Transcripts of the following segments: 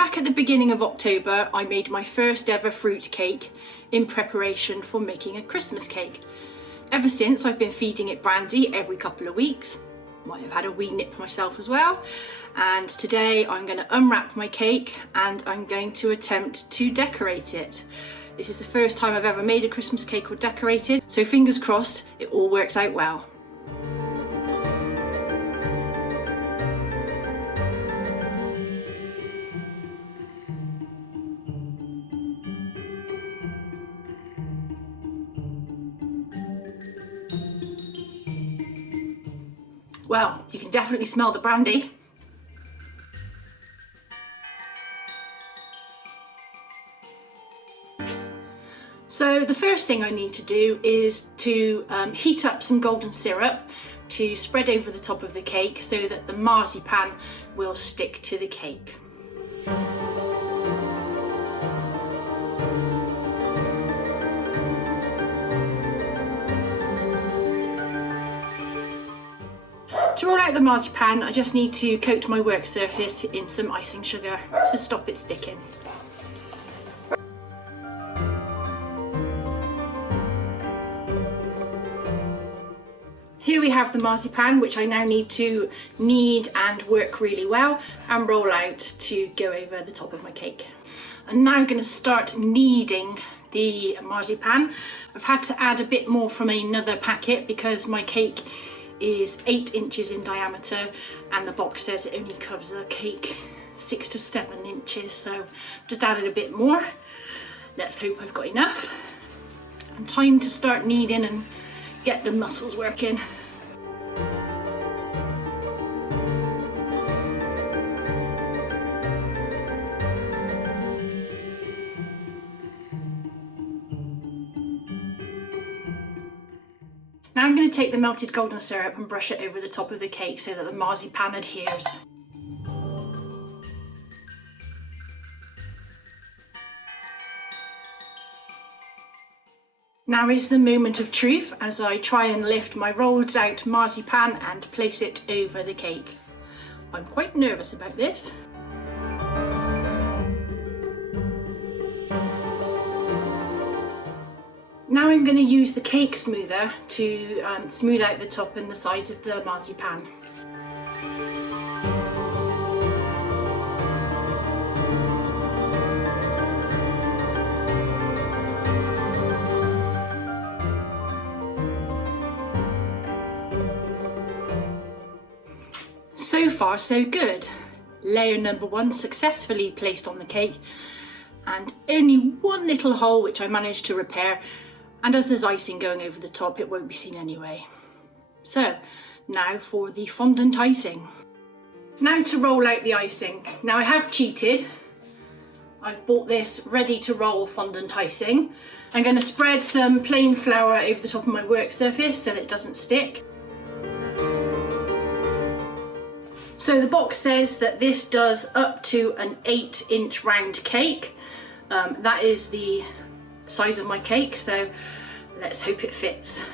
Back at the beginning of October, I made my first ever fruit cake in preparation for making a Christmas cake. Ever since, I've been feeding it Brandy every couple of weeks. Might have had a wee nip myself as well. And today I'm going to unwrap my cake and I'm going to attempt to decorate it. This is the first time I've ever made a Christmas cake or decorated, so fingers crossed it all works out well. Well, you can definitely smell the brandy. So the first thing I need to do is to heat up some golden syrup to spread over the top of the cake so that the marzipan will stick to the cake. To roll out the marzipan, I just need to coat my work surface in some icing sugar to stop it sticking. Here we have the marzipan, which I now need to knead and work really well and roll out to go over the top of my cake. I'm now going to start kneading the marzipan. I've had to add a bit more from another packet because my cake is 8 inches in diameter and the box says it only covers a cake 6 to 7 inches, so just added a bit more. Let's hope I've got enough. And time to start kneading and get the muscles working. Now I'm going to take the melted golden syrup and brush it over the top of the cake so that the marzipan adheres. Now is the moment of truth as I try and lift my rolled out marzipan and place it over the cake. I'm quite nervous about this. Now I'm going to use the cake smoother to smooth out the top and the sides of the marzipan. So far so good. Layer number 1 successfully placed on the cake and only one little hole which I managed to repair. And as there's icing going over the top, it won't be seen anyway. So, now for the fondant icing. Now to roll out the icing. Now I have cheated. I've bought this ready to roll fondant icing. I'm going to spread some plain flour over the top of my work surface so that it doesn't stick. So the box says that this does up to an 8-inch round cake. That is the size of my cake, so let's hope it fits.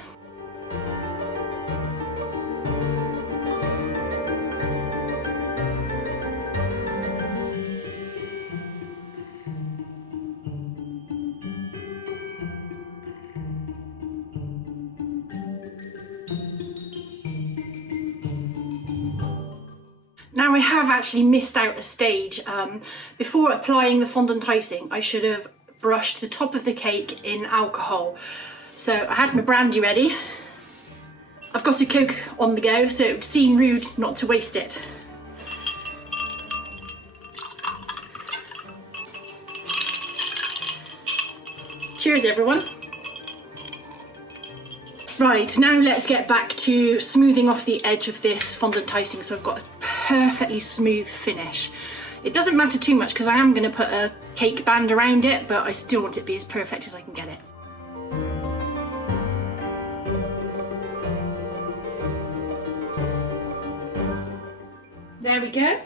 Now I have actually missed out a stage. Before applying the fondant icing, I should have brushed the top of the cake in alcohol. So I had my brandy ready. I've got a Coke on the go, so it would seem rude not to waste it. Cheers everyone. Right, now let's get back to smoothing off the edge of this fondant icing so I've got a perfectly smooth finish. It doesn't matter too much because I am going to put a cake band around it, but I still want it to be as perfect as I can get it. There we go,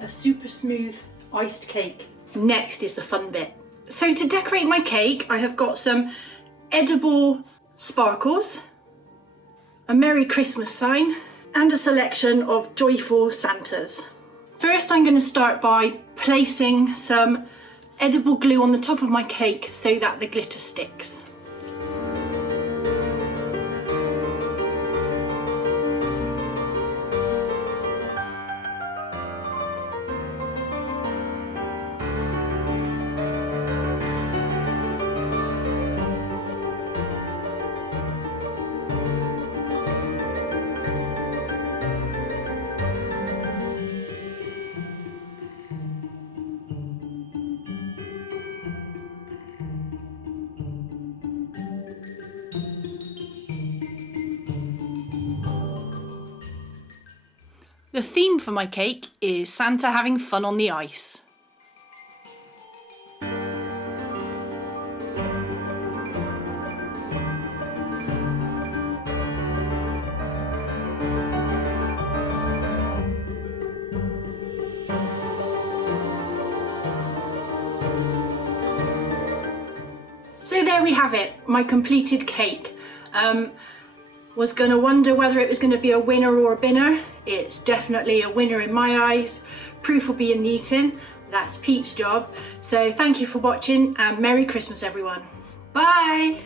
a super smooth iced cake. Next is the fun bit. So to decorate my cake, I have got some edible sparkles, a Merry Christmas sign, and a selection of joyful Santas. First, I'm going to start by placing some edible glue on the top of my cake so that the glitter sticks. The theme for my cake is Santa having fun on the ice. So there we have it, my completed cake. Was going to wonder whether it was going to be a winner or a binner. It's definitely a winner in my eyes. Proof will be in the eating. That's Pete's job. So thank you for watching and Merry Christmas everyone. Bye!